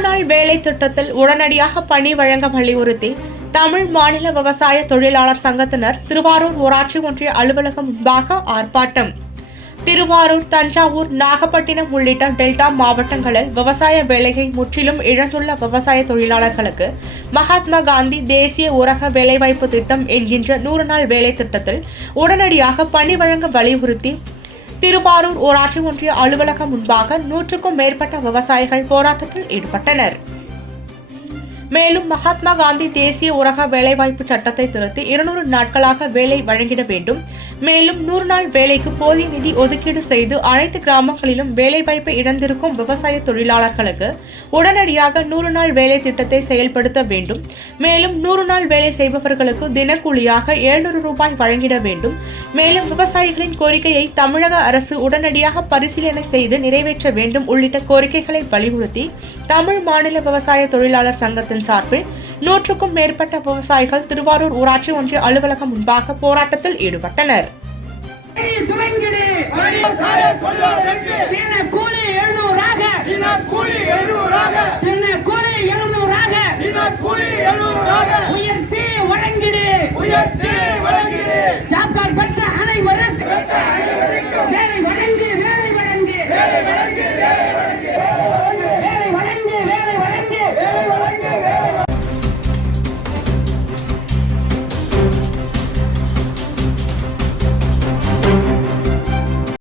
நாள் வேலை திட்டத்தில் உடனடியாக பணி வழங்க வலியுறுத்தி தமிழ் மாநில விவசாய தொழிலாளர் சங்கத்தினர் திருவாரூர் ஊராட்சி ஒன்றிய அலுவலகம் முன்பாக ஆர்ப்பாட்டம். திருவாரூர் தஞ்சாவூர் நாகப்பட்டினம் உள்ளிட்ட டெல்டா மாவட்டங்களில் விவசாய வேலையை முற்றிலும் இழந்துள்ள விவசாய தொழிலாளர்களுக்கு மகாத்மா காந்தி தேசிய ஊரக வேலைவாய்ப்பு திட்டம் என்கின்ற நூறு நாள் வேலை திட்டத்தில் உடனடியாக பணி வழங்க வலியுறுத்தி திருவாரூர் ஊராட்சி ஒன்றிய அலுவலகம் முன்பாக நூற்றுக்கும் மேற்பட்ட விவசாயிகள் போராட்டத்தில் ஈடுபட்டனர். மேலும் மகாத்மா காந்தி தேசிய உலக வேலைவாய்ப்பு சட்டத்தை திருத்தி இருநூறு நாட்களாக வேலை வழங்கிட வேண்டும். மேலும் நூறு நாள் வேலைக்கு போதிய நிதி ஒதுக்கீடு செய்து அனைத்து கிராமங்களிலும் வேலைவாய்ப்பை இழந்திருக்கும் விவசாய தொழிலாளர்களுக்கு உடனடியாக நூறு நாள் வேலை திட்டத்தை செயல்படுத்த வேண்டும். மேலும் நூறு நாள் வேலை செய்பவர்களுக்கு தினக்கூலியாக எழுநூறு ரூபாய் வழங்கிட வேண்டும். மேலும் விவசாயிகளின் கோரிக்கையை தமிழக அரசு உடனடியாக பரிசீலனை செய்து நிறைவேற்ற வேண்டும் உள்ளிட்ட கோரிக்கைகளை வலியுறுத்தி தமிழ் மாநில விவசாய தொழிலாளர் சங்கத்தின் அரசின் சார்பில் நூற்றுக்கும் மேற்பட்ட விவசாயிகள் திருவாரூர் ஊராட்சி ஒன்றிய அலுவலகம் முன்பாக போராட்டத்தில் ஈடுபட்டனர். உயர்த்தி